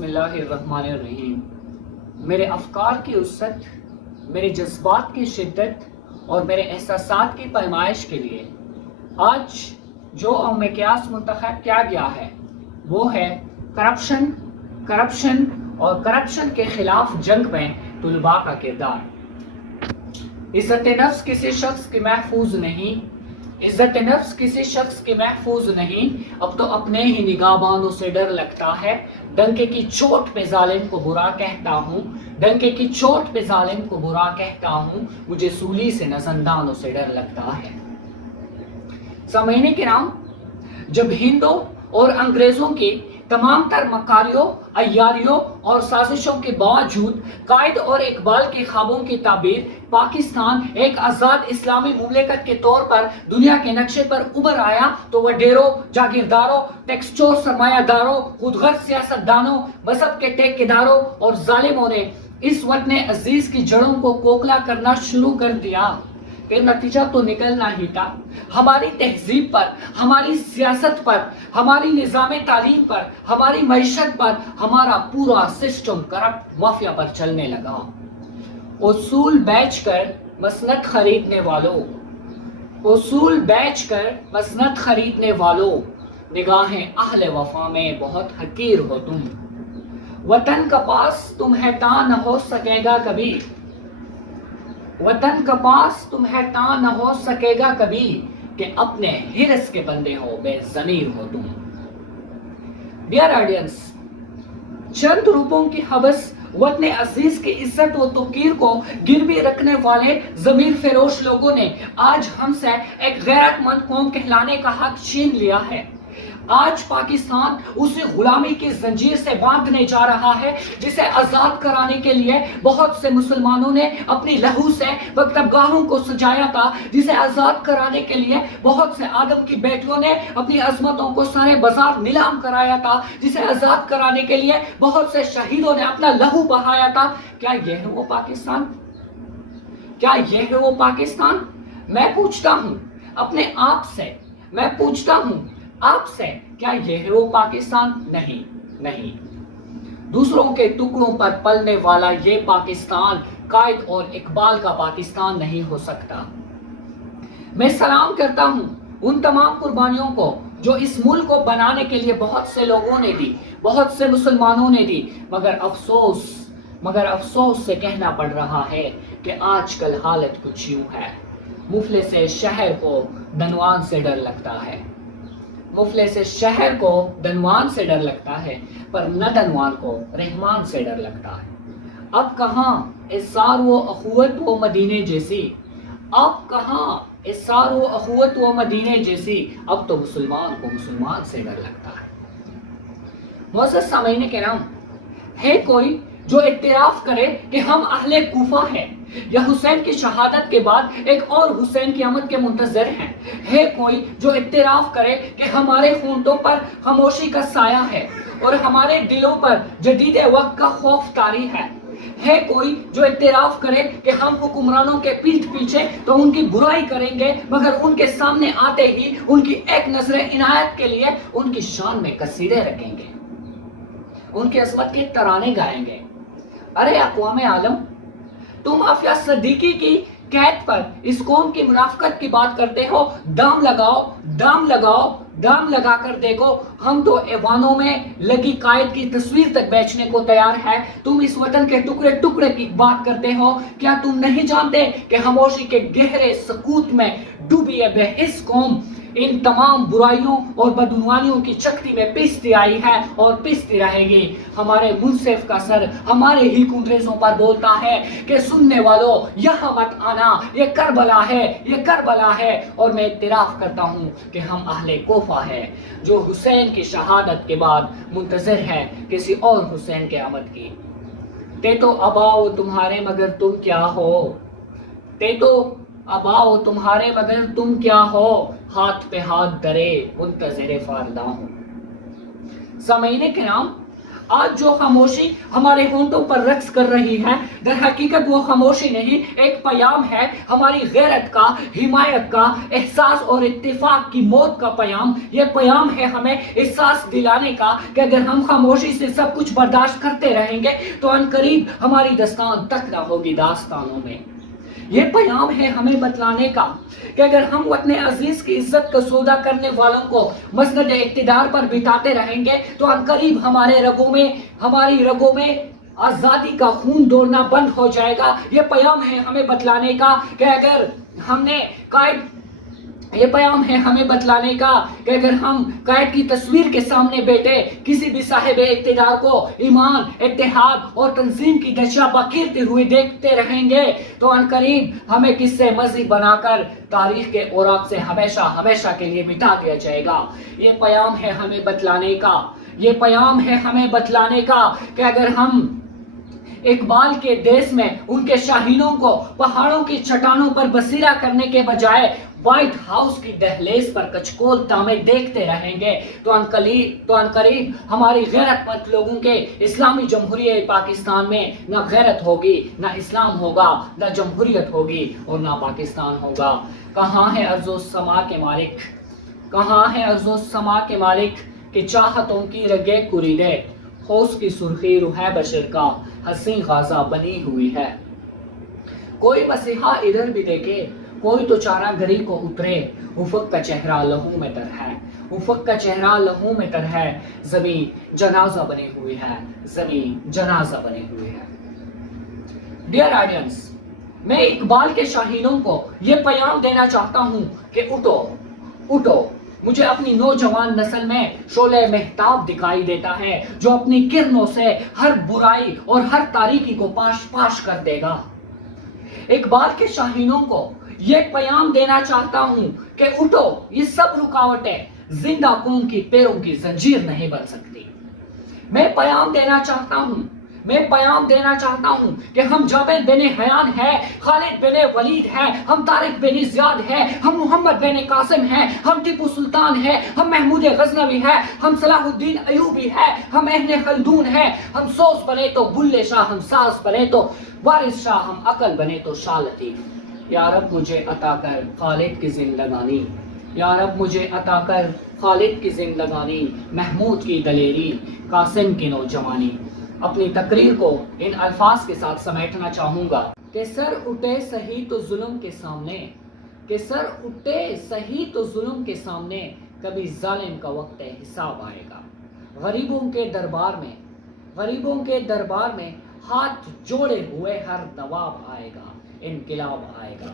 بسم اللہ الرحمن الرحیم۔ میرے افکار کی وسعت، میرے جذبات کی شدت اور میرے احساسات کی پیمائش کے لیے آج جو مقیاس منتخب کیا گیا ہے وہ ہے کرپشن اور کرپشن کے خلاف جنگ میں طلباء کا کردار۔ عزت نفس کسی شخص کی محفوظ نہیں، عزت نفس کسی شخص کی محفوظ نہیں، اب تو اپنے ہی نگہبانوں سے ڈر لگتا ہے۔ ڈنکے کی چوٹ پہ ظالم کو برا کہتا ہوں، ڈنکے کی چوٹ پہ ظالم کو برا کہتا ہوں، مجھے سولی سے نزندانوں سے ڈر لگتا ہے۔ سامعین کرام، جب ہندوں اور انگریزوں کی تمام تر مکاریوں، عیاریوں اور سازشوں کے باوجود قائد اور اقبال کے خوابوں کی تعبیر پاکستان ایک آزاد اسلامی مملکت کے طور پر دنیا کے نقشے پر ابھر آیا تو وہ ڈیروں، جاگیرداروں، ٹیکس چور سرمایہ داروں، خود غرض سیاست دانوں، مذہب کے ٹھیکیداروں اور ظالموں نے اس وطن عزیز کی جڑوں کو کوکلا کرنا شروع کر دیا۔ پھر نتیجہ تو نکلنا ہی تھا۔ ہماری تہذیب پر، ہماری سیاست پر، ہماری نظام تعلیم پر، ہماری معیشت پر ہمارا پورا سسٹم کرپٹ مافیا پر چلنے لگا۔ اصول بیچ کر مسند خریدنے والوں، اصول بیچ کر مسند خریدنے والوں، نگاہیں اہل وفا میں بہت حقیر ہو تم۔ وطن کا پاس تمہیں تاں نہ ہو سکے گا کبھی، وطن کا پاس تمہیں تاں نہ ہو سکے گا کبھی، کہ اپنے ہرس کے بندے ہو، بے ضمیر ہو تم۔ ڈیئر آڈینس، چند روپوں کی حوث وطن عزیز کی عزت و توقیر کو گروی رکھنے والے ضمیر فروش لوگوں نے آج ہم سے ایک غیرت مند قوم کہلانے کا حق چھین لیا ہے۔ آج پاکستان اسے غلامی کی زنجیر سے باندھنے جا رہا ہے جسے آزاد کرانے کے لیے بہت سے مسلمانوں نے اپنی لہو سے مکتبگاہوں کو سجایا تھا، جسے آزاد کرانے کے لیے بہت سے آدم کی بیٹیوں نے اپنی عظمتوں کو سارے بازار نیلام کرایا تھا، جسے آزاد کرانے کے لیے بہت سے شہیدوں نے اپنا لہو بہایا تھا۔ کیا یہ ہے وہ پاکستان؟ کیا یہ ہے وہ پاکستان؟ میں پوچھتا ہوں اپنے آپ سے، میں پوچھتا ہوں آپ سے، کیا یہ ہے وہ پاکستان؟ نہیں۔ دوسروں کے ٹکڑوں پر پلنے والا یہ پاکستان قائد اور اقبال کا پاکستان نہیں ہو سکتا۔ میں سلام کرتا ہوں ان تمام قربانیوں کو جو اس ملک کو بنانے کے لیے بہت سے لوگوں نے دی، بہت سے مسلمانوں نے دی، مگر افسوس سے کہنا پڑ رہا ہے کہ آج کل حالت کچھ یوں ہے۔ مفلس شہر کو دنوان سے ڈر لگتا ہے، مفلس شہر کو دنوان سے ڈر لگتا ہے، پر نہ دنوان کو رحمان سے ڈر لگتا ہے۔ اب کہاں اثار و اخوت و مدینے جیسی، اب کہاں اثار و اخوت و مدینے جیسی، اب تو مسلمان کو مسلمان سے ڈر لگتا ہے۔ معزز سامعین کرام، ہے کوئی جو اعتراف کرے کہ ہم اہل کوفہ ہیں یا حسین کی شہادت کے بعد ایک اور حسین کی آمد کے منتظر ہیں؟ ہے کوئی جو اعتراف کرے کہ ہمارے ہونٹوں پر خاموشی کا سایہ ہے اور ہمارے دلوں پر جدید وقت کا خوف طاری ہے؟ ہے کوئی جو اعتراف کرے کہ ہم حکمرانوں کے پیٹھ پیچھے تو ان کی برائی کریں گے، مگر ان کے سامنے آتے ہی ان کی ایک نظر عنایت کے لیے ان کی شان میں قصیدے رکھیں گے، ان کی عظمت کے ترانے گائیں گے؟ ارے اقوام عالم، تم عافیہ صدیقی کی قید پر اس قوم کی منافقت کی بات کرتے ہو۔ دام لگاؤ، دام لگاؤ، دام لگا کر دیکھو، ہم تو ایوانوں میں لگی قائد کی تصویر تک بیچنے کو تیار ہے۔ تم اس وطن کے ٹکڑے ٹکڑے کی بات کرتے ہو، کیا تم نہیں جانتے کہ خاموشی کے گہرے سکوت میں ڈوبی ہے بے حس قوم ان تمام برائیوں اور بدعنوانیوں کی چکتی میں پیستی آئی ہے اور پیستی رہے گی؟ ہمارے منصف کا سر ہمارے ہی کنگریزوں پر بولتا ہے کہ سننے والوں یہاں مت آنا، یہ کربلا ہے، یہ کربلا ہے۔ اور میں اعتراف کرتا ہوں کہ ہم اہل کوفہ ہیں جو حسین کی شہادت کے بعد منتظر ہیں کسی اور حسین کے آمد کی۔ تے تو اباؤ تمہارے مگر تم کیا ہو، تے تو اباؤ تمہارے مگر تم کیا ہو، ہاتھ پہ ہاتھ درے منتظر فارداں ہوں۔ سامعین کرام، آج جو خاموشی ہمارے ہونٹوں پر رقص کر رہی ہے، در حقیقت وہ خاموشی نہیں، ایک پیام ہے ہماری غیرت کا، حمایت کا، احساس اور اتفاق کی موت کا پیام۔ یہ پیام ہے ہمیں احساس دلانے کا کہ اگر ہم خاموشی سے سب کچھ برداشت کرتے رہیں گے تو عنقریب ہماری دستان تک نہ ہوگی داستانوں میں۔ یہ پیام ہے ہمیں بتلانے کا کہ اگر ہم وطن عزیز کی عزت کا سودا کرنے والوں کو مسند اقتدار پر بٹھاتے رہیں گے تو عنقریب ہماری رگوں میں آزادی کا خون دوڑنا بند ہو جائے گا۔ یہ پیام ہے ہمیں بتلانے کا کہ اگر ہم قائد کی تصویر کے سامنے بیٹھے کسی بھی صاحب اقتدار کو ایمان، اتحاد اور تنظیم کی دشا بکھیرتے ہوئے دیکھتے رہیں گے تو عنقریب ہمیں قصے مزی بنا کر تاریخ کے اوراق سے ہمیشہ کے لیے مٹا دیا جائے گا۔ یہ پیام ہے ہمیں بتلانے کا کہ اگر ہم اقبال کے دیس میں ان کے شاہینوں کو پہاڑوں کی چٹانوں پر بسیرا کرنے کے بجائے وائٹ ہاؤس کی دہلیز پر کچکول تامے دیکھتے رہیں گے تو عنقریب ہماری غیرت مند لوگوں کے اسلامی جمہوریہ پاکستان میں نہ غیرت ہوگی، نہ اسلام ہوگا، نہ جمہوریت ہوگی اور نہ پاکستان ہوگا۔ کہاں ہے ارض و سما کے مالک کہ چاہتوں کی رگے کریدے، ہوش کی سرخی روح بشر کا حسین غازہ بنی ہوئی ہے۔ کوئی مسیحا ادھر بھی دیکھے، کوئی تو چارہ گری کو اترے، افق کا چہرہ لہو میں تر ہے، زمین جنازہ بنی ہوئی ہے۔ ڈیئر آڈینس، میں اقبال کے شاہینوں کو یہ پیام دینا چاہتا ہوں کہ اٹھو۔ مجھے اپنی نوجوان نسل میں شعلہ مہتاب دکھائی دیتا ہے جو اپنی کرنوں سے ہر برائی اور ہر تاریکی کو پاش کر دے گا۔ اقبال کے شاہینوں کو یہ پیام دینا چاہتا ہوں کہ اٹھو، یہ سب رکاوٹیں زندہ قوم کی پیروں کی زنجیر نہیں بن سکتی۔ میں پیام دینا چاہتا ہوں کہ ہم جاوید بن حیان ہے، خالد بن ولید ہے، ہم طارق بن زیاد ہے، ہم محمد بن قاسم ہے، ہم ٹیپو سلطان ہے، ہم محمود غزنوی ہے، ہم صلاح الدین ایوبی ہے، ہم ابن خلدون ہے، ہم سوس بنے تو بلے شاہ، ہم ساز بنے تو وارث شاہ، ہم عقل بنے تو شاہ لطیف۔ یا رب مجھے عطا کر خالد کی زندگانی، محمود کی دلیری، قاسم کی نوجوانی۔ اپنی تقریر کو ان الفاظ کے ساتھ سمیٹنا چاہوں گا کہ سر اٹھے صحیح تو ظلم کے سامنے کبھی ظالم کا وقت حساب آئے گا۔ غریبوں کے دربار میں ہاتھ جوڑے ہوئے ہر نواب آئے گا، انقلاب آئے گا۔